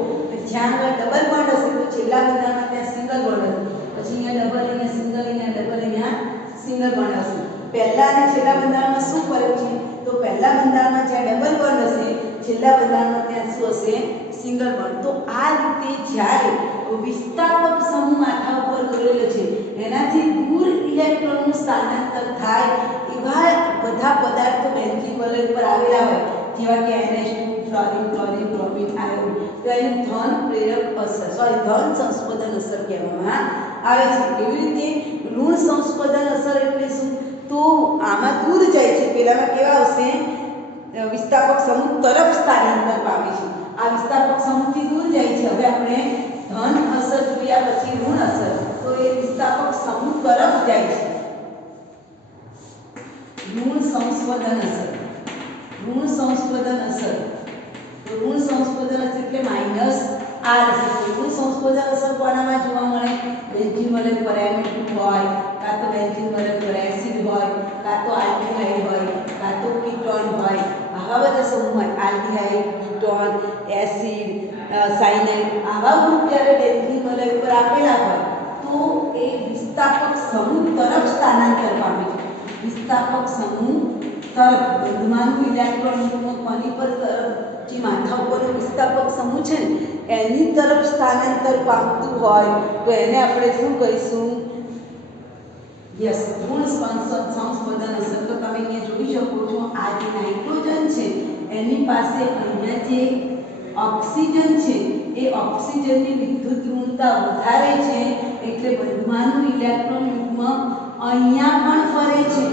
જ્યાં આગળ ડબલ બોન્ડ હશે તો છેલ્લા બંધારણમાં ત્યાં સિંગલ બોન્ડ હશે. પછી અહીંયા ડબલ, અહીંયા સિંગલ, અહીંયા ડબલ, અહીંયા સિંગલ બોન્ડ હશે. પહેલા અને છેલ્લા બંધારણમાં શું ફરક છે? તો પહેલા બંધારણમાં જ્યાં ડબલ બોન્ડ હશે, છેલ્લા બંધારણમાં ત્યાં શું હશે? Single bond. તો આ રીતે જ્યારે વિસ્થાપક સમૂહ માથા ઉપર દોરેલો છે એનાથી દૂર ઇલેક્ટ્રોનનું સ્થાનાંતર થાય એવા બધા પદાર્થો બેન્ઝીન વલય પર આવેલા હોય જેવા કે NH2 fluorine chlorine bromine iodine તો એને ધન પ્રેરક અસર ધન સંસ્પદન અસર કહેવામાં આવે છે. એવી રીતે ઋણ સંસ્પદન અસર એટલે શું? તો આમાં દૂર જાય છે, પેલામાં કેવા આવશે વિસ્થાપક સમૂહ તરફ સ્થાનાંતર પામે છે, આ વિસ્થાપક સમૂહથી દૂર જાય છે. હવે આપણે ધન અસર જોયા પછી ઋણ અસર, તો એ વિસ્થાપક સમૂહ તરફ જાય છે. ઋણ સંસ્પદન અસર, ઋણ સંસ્પદન અસર, તો ઋણ સંસ્પદન અસર એટલે માઈનસ આર અસર. ઋણ સંસ્પદન અસર કોનામાં જોવા મળે? બેન્ઝીન મોલેક્યુલર એમિડ હોય, કાં તો બેન્ઝીન મોલેક્યુલર એસિડ હોય, કાં તો આલ્ડીહાઇડ હોય, કાં તો કીટોન હોય, આવા બધા સમૂહ હોય. આલ્ડીહાઇડ, કીટોન, એસિડ, સાયનાઇડ, આવા ગ્રુપ જ્યારે બેન્ઝીન મોલેક્યુલર આપેલા હોય તો એ વિસ્થાપક સમૂહ તરફ સ્થાનાંતર પામે છે. વિસ્થાપક સમૂહ તરફ બંધમાંનું ઇલેક્ટ્રોન કોની પર તરફ, જે માથા ઉપરનો વિસ્થાપક સમૂહ છે ને એની તરફ સ્થાનાંતર પામતું હોય તો એને આપણે શું કહીશું? યસ, ઋણ સંસ્પદન અસર. તો તમે અહીંયા જોઈ શકો છો, આ જે નાઇટ્રોજન છે એની પાસે અહીંયા જે ઓક્સિજન છે એ ઓક્સિજનની વિદ્યુત ઋણતા વધારે છે, એટલે બંધમાંનું ઇલેક્ટ્રોન યુગ્મ અહીંયા પણ ફરે છે.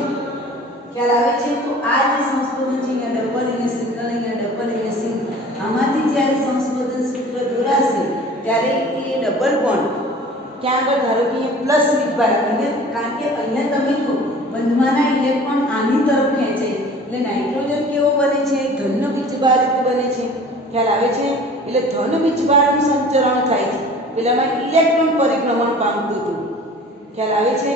ખ્યાલ આવે છે? તો આ જે સંસ્પદન છે, અહીંયા ડબલ, અહીંયા સિંગલ, અહીંયા ડબલ, અહીંયા સિંગલ, આમાંથી જ્યારે સંસ્પદન સૂત્ર દોરાશે ત્યારે એ ડબલ બોન્ડ ક્યાં આગળ, ધારો કે પ્લસ વીજભાર, અહીંયા કારણ કે અહીંયા તમે જો બંધમાંના ઇલેક્ટ્રોન આની તરફ ખેંચે એટલે નાઇટ્રોજન કેવો બને છે? ધન વીજભારિત બને છે. ખ્યાલ આવે છે? એટલે ધન વીજભારનું સંચરણ થાય છે, પેલામાં ઇલેક્ટ્રોન પરિભ્રમણ પામતું હતું. ખ્યાલ આવે છે?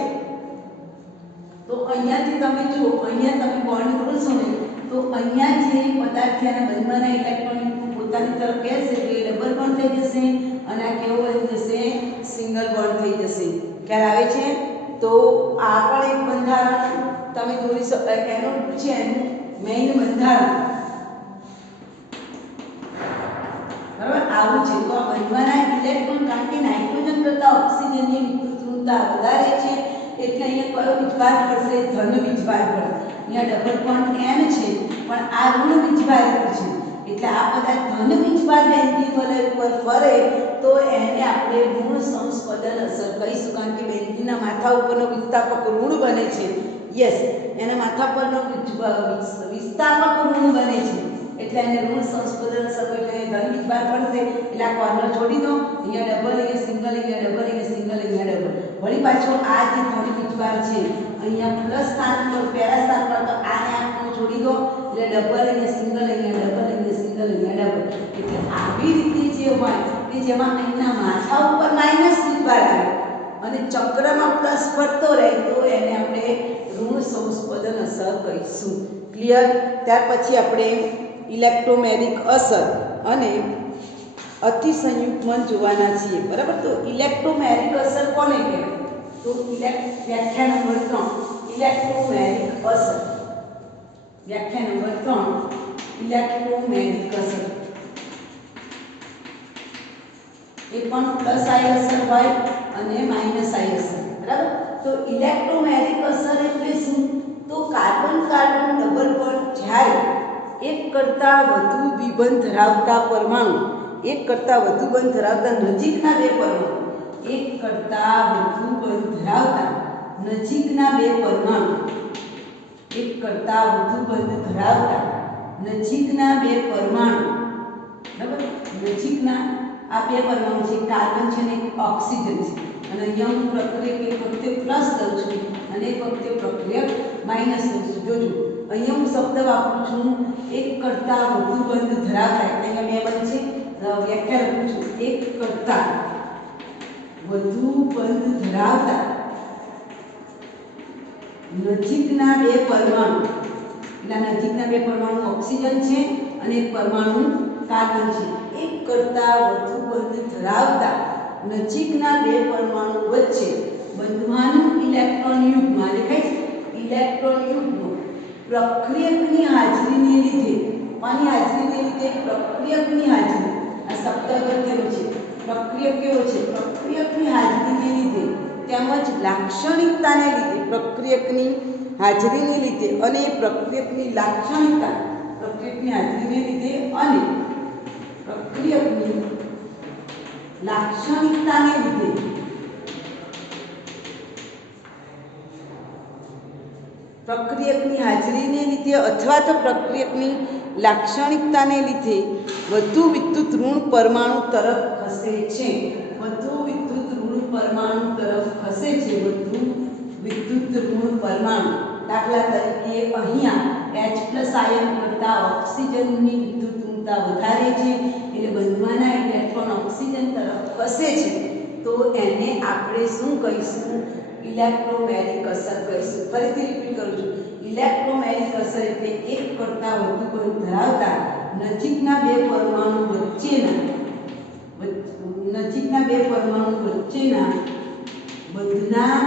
તો અહીંયાથી તમે જો, અહીંયા તમે બોન્ડ ખોલશો ને તો અહીંયા જે પદાર્થ છે એના બંધમાંના ઇલેક્ટ્રોન પોતાની તરફ ખેંચશે તો એ ડબલ બોન્ડ થઈ જશે અને આ કેવો બની જશે? સિંગલ બોન્ડ થઈ જશે. ખ્યાલ આવે છે? તો આ પણ એક બંધારણ તમે દોરી શકો, એનું છે એનું મેઇન બંધારણ બરાબર આવું છે. તો આ બંધમાંના ઇલેક્ટ્રોન, કારણ કે નાઇટ્રોજન કરતા ઓક્સિજનની વિદ્યુત ઋણતા વધારે છે એટલે અહીંયા કયો વીજભાર પડશે? ધન વીજભાર પડશે. અહીંયા ડબલ બોન્ડ N છે પણ આ ઋણ વીજભારિત છે એટલે આ પદાર્થ ધન વીજભાર બેન્ઝીન મોલેક્યુલ પર ફરે તો એને આપણે ઋણ સંસ્પદન અસર કહીશું, કારણ કે બેન્ઝીનના માથા ઉપરનો વિસ્થાપક ઋણ બને છે. યસ, એના માથા પરનો વિસ્થાપક ઋણ બને છે એટલે એને ઋણ સંસ્પદન અસર કહીએ. ધન વીજભાર પડશે એટલે આ કોર્નર છોડી દો, અહીંયા ડબલ, અહીંયા સિંગલ, અહીંયા ડબલ, અહીંયા સિંગલ, અહીંયા ડબલ. વળી પાછો આ જે ધન વીજભાર છે અહીંયા પ્લસ સ્થાન પર, પહેલા સ્થાન પર, તો આને આપણે છોડી દો એટલે ડબલ, અહીંયા સિંગલ, અહીંયા ડબલ, અહીંયા સિંગલ, અહીંયા ડબલ. એટલે આવી રીતે જે હોય કે જેમાં અહીંના માથા ઉપર માઇનસ વીજભાર આવે અને ચક્રમાં પ્લસ ફરતો રહે તો એને આપણે ઋણ સંસ્પદન અસર કહીશું. ક્લિયર? ત્યાર પછી આપણે ઇલેક્ટ્રોમેરિક અસર અને અતિસંયુગ્મન જોવાના છીએ. બરાબર? તો ઇલેક્ટ્રોમેરિક અસર કોને કહેવાય? તો વ્યાખ્યા નંબર 3 ઇલેક્ટ્રોમેરિક અસર. વ્યાખ્યા નંબર 3 ઇલેક્ટ્રોમેરિક અસર. એ પણ પ્લસ આઈ અસર હોય અને માઇનસ આઈ અસર. બરાબર? તો ઇલેક્ટ્રોમેરિક અસર એટલે શું? તો કાર્બન કાર્બન ડબલ બોન્ડ જ્યારે એક કરતાં વધુ દ્વિબંધ ધરાવતા પરમાણુ, એક કરતાં વધુ બંધ ધરાવતા નજીકના બે પરમાણુ, એક કરતાં વધુ બંધ ધરાવતા નજીકના બે પરમાણુ, એક કરતાં વધુ બંધ ધરાવતા નજીકના બે પરમાણુ, બરાબર? નજીકના આ બે પરમાણુ છે, કાર્બન છે અને ઓક્સિજન છે, અને અહીંયા હું પ્રક્રિયક એક વખતે પ્લસ દઉં છું અને એક વખતે પ્રક્રિયક માઇનસ દઉં છું. જોજો અહીંયા હું શબ્દ વાપરું છું એક કરતાં વધુ બંધ ધરાવતા, એટલે અહીંયા બે બંધ છે, વ્યાખ્યા લખું છું એક કરતાં વધુ બંધ ધરાવતા નજીકના બે પરમાણુ. એટલે નજીકના બે પરમાણુ ઓક્સિજન છે અને એક પરમાણુ કાર્બન છે. એક કરતાં વધુ બંધ ધરાવતા નજીકના બે પરમાણુ વચ્ચે બંધમાંનું ઇલેક્ટ્રોન યુગ્મ, દેખાય છે? ઇલેક્ટ્રોન યુગ્મ પ્રક્રિયકની હાજરીને લીધે, કોની હાજરીને લીધે? પ્રક્રિયકની હાજરી. આ શબ્દ અગત્યનો છે. પ્રક્રિયક કેવો છે? પ્રક્રિયકની હાજરીને લીધે તેમજ લાક્ષણિકતાને લીધે, પ્રક્રિયકની હાજરીને લીધે અને પ્રક્રિયકની લાક્ષણિકતા પ્રક્રિયકની હાજરીને લીધે અને પ્રક્રિયકની લાક્ષણિકતાને લીધે પ્રક્રિયકની હાજરીને લીધે અથવા તો પ્રક્રિયકની લાક્ષણિકતાને લીધે વધુ વિદ્યુત ઋણ પરમાણુ તરફ ખસે છે. વધુ વિદ્યુત ઋણ પરમાણુ તરફ ખસે છે. વધુ વિદ્યુત ઋણ પરમાણુ, દાખલા તરીકે અહીંયા H+ આયન કરતાં ઓક્સિજનની વિદ્યુત ઋણતા વધારે છે એટલે બંધવાના ઇલેક્ટ્રોન ઓક્સિજન તરફ ખસે છે. તો એને આપણે શું કહીશું? ઇલેક્ટ્રોમેરિક અસર કહીશું. ફરીથી રિપીટ કરું છું. ઇલેક્ટ્રોમેરિક અસર એટલે એક કરતાં વધુ બળ ધરાવતા નજીકના બે પરમાણુ વચ્ચેના બંધના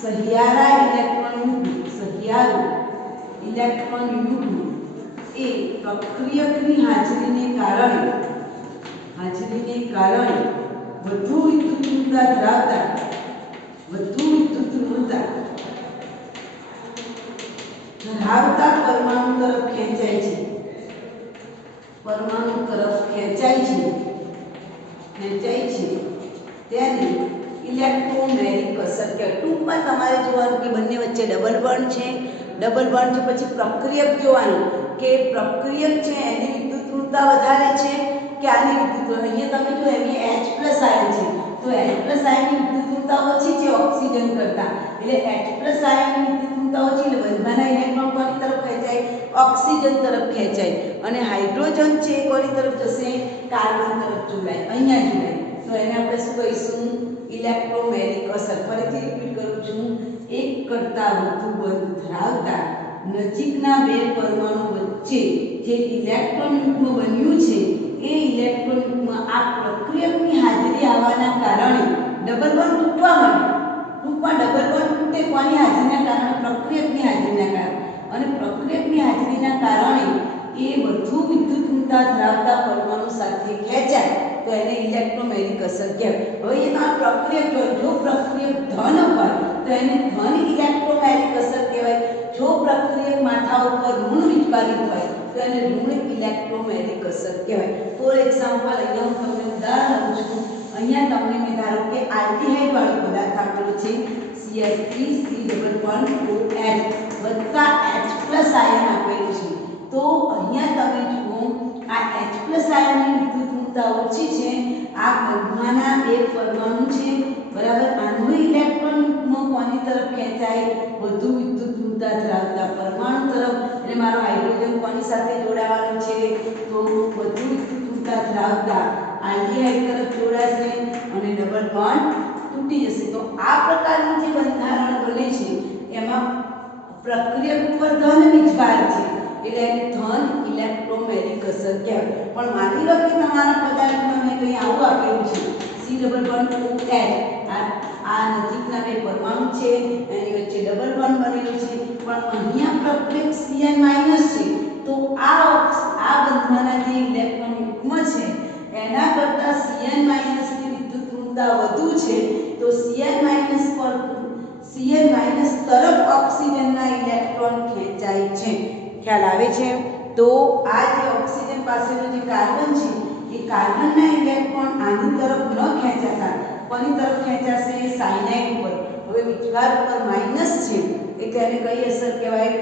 સહિયારા ઇલેક્ટ્રોન યુગ્મ એ પ્રક્રિયકની હાજરીને કારણે વધુ વિદ્યુત ઋણતા ધરાવતા પરમાણુ તરફ ખેંચાય છે તેને ઇલેક્ટ્રોમેરિક અસર કહેવાય. ટૂંકમાં તમારે જોવાનું કે બંને વચ્ચે ડબલ બોન્ડ છે. પછી પ્રક્રિયક જોવાનું કે પ્રક્રિયક છે એની વિદ્યુત ઋણતા વધારે છે કે આની વિદ્યુત. અહીંયા તમે જો એની H+ આયન છે તો H+ આયનની વિદ્યુત ઋણતા ઓછી છે ઓક્સિજન કરતાં, એટલે H+ આયનની વિદ્યુત ઋણતા ઓછી એટલે બંધવાના ઇલેક્ટ્રોન કોની તરફ ખેંચાય? ઓક્સિજન તરફ ખેંચાય. અને હાઇડ્રોજન છે કોની તરફ જશે? કાર્બન તરફ જોડાય, અહીંયા જોડાય. તો એને આપણે શું કહીશું? ઇલેક્ટ્રોમેરિક અસર. ફરીથી રિપીટ કરું છું. એક કરતાં વધુ બંધ ધરાવતા નજીકના બે પરમાણુ વચ્ચે જે ઇલેક્ટ્રોન યુગ્મ બન્યું છે એ ઇલેક્ટ્રોન યુગ્મ આ પ્રક્રિયકની હાજરી આવવાના કારણે ડબલ બોન્ડ તૂટવા માંડે. ટૂંકમાં ડબલ બોન્ડ તૂટે કોની હાજરીના કારણે? પ્રક્રિયકની હાજરીના કારણે. અને પ્રક્રિયકની હાજરીના કારણે એ વધુ વિદ્યુત ઋણતા ધરાવતા પરમાણુ સાથે ખેંચાય તો એને ઇલેક્ટ્રોમેરિક અસર કહેવાય. હવે એમાં પ્રક્રિયક જો પ્રક્રિયક ધન હોય તો એને ધન ઇલેક્ટ્રોમેરિક અસર કહેવાય. જો પ્રક્રિયક માથા ઉપર ઋણ વિચવારિત હોય તો એને ઋણ ઇલેક્ટ્રોમેરિક અસર કહેવાય. ફોર એક્ઝામ્પલ અહીંયા હું તમને ઉદાહરણ આપું છું. અહીંયા તમને મેં ધારો કે આલ્ડીહાઇડ વાળો પદાર્થ આપેલો છે CH3COOH વત્તા H+ આયન આપેલું છે. તો અહીંયા તમે જુઓ આ H+ આયનની વિદ્યુત ઋણતા ઓછી છે. આ બંધવાના બે પરમાણુ છે, બરાબર. આનું ઇલેક્ટ્રોન યુગ્મ કોની તરફ ખેંચાય? વધુ વિદ્યુત ઋણતા ધરાવતા પરમાણુ તરફ. એટલે મારો હાઇડ્રોજન કોની સાથે જોડાવાનો છે? તો વધુ વિદ્યુત ઋણતા ધરાવતા આલ્ડીહાઇડ તરફ જોડાશે અને ડબલ બોન્ડ તૂટી જશે. તો આ પ્રકારનું જે બંધારણ બને છે એમાં પ્રક્રિયક ઉપર ધન વીજભાર છે એટલે એને ધન ઇલેક્ટ્રોમેરિક અસર કહેવાય. પણ માની લો કે તમારા પદાર્થમાં મેં કંઈ આવું આપેલું છે C++OH. આ નજીકના બે પરમાણુ છે, એની વચ્ચે ડબલ બોન્ડ બનેલું છે, પણ અહીંયા પ્રક્રિયક Cn- છે. તો આ બંધવાના જે ઇલેક્ટ્રોન યુગ્મ છે એના કરતાં Cn- ની વિદ્યુત ઋણતા વધુ છે. તો Cn- તરફ ઓક્સિજનના ઇલેક્ટ્રોન ખેંચાય છે. ખ્યાલ આવે છે? તો આ જે ઓક્સિજન પાસેનો જે કાર્બન છે એ કાર્બનના ઇલેક્ટ્રોન આની તરફ ન ખેંચાતા કોની તરફ ખેંચાશે? સાયનાઇડ ઉપર. હવે વિચવાર ઉપર માઈનસ છે એટલે એને કઈ અસર કહેવાય?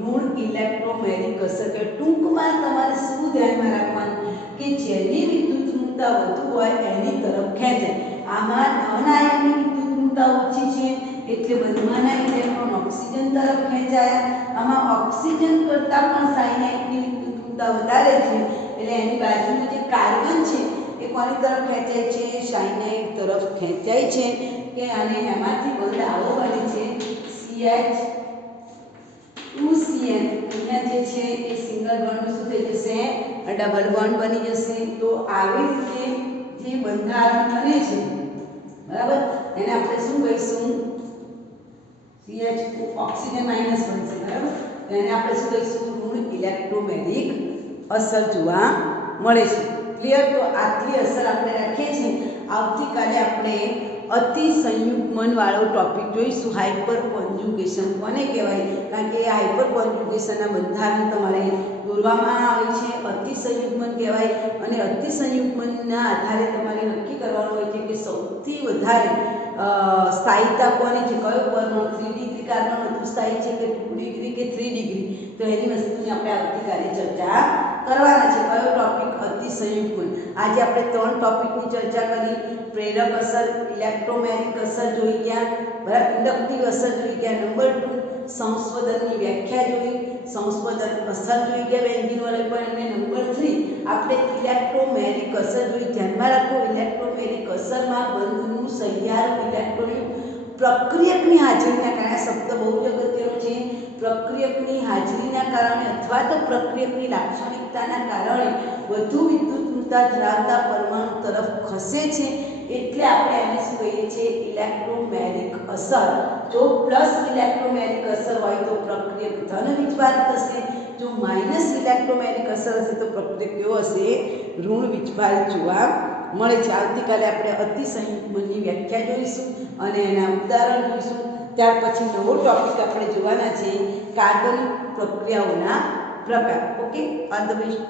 ઋણ ઇલેક્ટ્રોમેરિક અસર કહેવાય. ટૂંકમાં તમારે શું ધ્યાનમાં રાખવાનું કે જેની વિદ્યુત ઋણતા વધુ હોય એની તરફ ખેંચાય. આમાં ધન આયનની વિદ્યુત ઋણતા ઓછી છે એટલે બંધવાના ઇલેક્ટ્રોન ઓક્સિજન તરફ ખેંચાયા. આમાં ઓક્સિજન કરતાં પણ સાયનાઇડની વિદ્યુત ઋણતા વધારે છે એટલે એની બાજુનું જે કાર્બન છે એ કોની તરફ ખેંચાય છે? સાયનાઇડ તરફ ખેંચાય છે. કે અને એમાંથી બંધ આવો બને છે CH2Cn. અહીંયા જે છે એ સિંગલ બોન્ડ શું થઈ જશે? ડબલ બોન્ડ બની જશે. તો આવી રીતે જે બંધારણ બને છે, બરાબર, એને આપણે શું કહીશું? CH ઓક્સિજન માઈનસ બનશે, બરાબર. તો એને આપણે શું કહીશું? ઋણ ઇલેક્ટ્રોમેરિક અસર જોવા મળે છે. ક્લિયર? તો આટલી અસર આપણે રાખીએ છીએ. આવતીકાલે આપણે અતિ સંયુગ્મન વાળો ટોપિક જોઈશું. હાઇપર કોન્જ્યુગેશન કોને કહેવાય? કારણ કે હાઇપર કોન્જ્યુગેશનના બંધારણ તમારે દોરવામાં આવે છે. અતિસંયુગ્મન કહેવાય. અને અતિસંયુગ્મનના આધારે તમારે નક્કી કરવાનું હોય છે કે સૌથી વધારે સ્થાયીતા કોની છે, કયો પરમાણુ 3 ડિગ્રી કાર્બન વધુ સ્થાયી છે કે 2 ડિગ્રી કે 3 ડિગ્રી. તો એની વસ્તુની આપણે આવતીકાલે ચર્ચા કરવાના છે. કયો ટોપિક? અતિસંયુગ્મન. આજે આપણે 3 ટોપિકની ચર્ચા કરી. પ્રેરક અસર, ઇલેક્ટ્રોમેગ્નેટિક અસર જોઈ ગયા, બરાબર, ઇન્ડક્ટિવ અસર જોઈ ગયા. નંબર 2 સંસ્પદનની વ્યાખ્યા જોઈ, સંસ્પદન અસર જોઈ ગયા બેન્ઝીન વડે. પણ એને નંબર 3 આપણે ઇલેક્ટ્રોમેગ્નેટિક અસર જોઈ. ધ્યાનમાં રાખો, ઇલેક્ટ્રોમેગ્નેટિક અસરમાં બંધનું સહિયારું ઇલેક્ટ્રોનિક પ્રક્રિયકની હાજરીના કારણે, શબ્દ બહુ જ અગત્યનો છે, પ્રક્રિયકની હાજરીના કારણે અથવા તો પ્રક્રિયકની લાક્ષણિકતાના કારણે વધુ વિદ્યુતતા ધરાવતા પરમાણુ તરફ ખસે છે. એટલે આપણે એને શું કહીએ છીએ? ઇલેક્ટ્રોમેગ્નેટિક અસર. જો પ્લસ ઇલેક્ટ્રોમેગ્નેટિક અસર હોય તો પ્રક્રિયક ધન વીજભારિત થશે. જો માઇનસ ઇલેક્ટ્રોમેગ્નેટિક અસર હશે તો પ્રક્રિયક કેવો હશે? ઋણ વીજભારિત જોવા મળે છે. આવતીકાલે આપણે અતિસંયુગ્મનની વ્યાખ્યા જોઈશું અને એના ઉદાહરણ જોઈશું. ત્યાર પછી નવો ટોપિક આપણે જોવાના છે કાર્બનિક પ્રક્રિયાઓના પ્રકાર. Okay, all the best.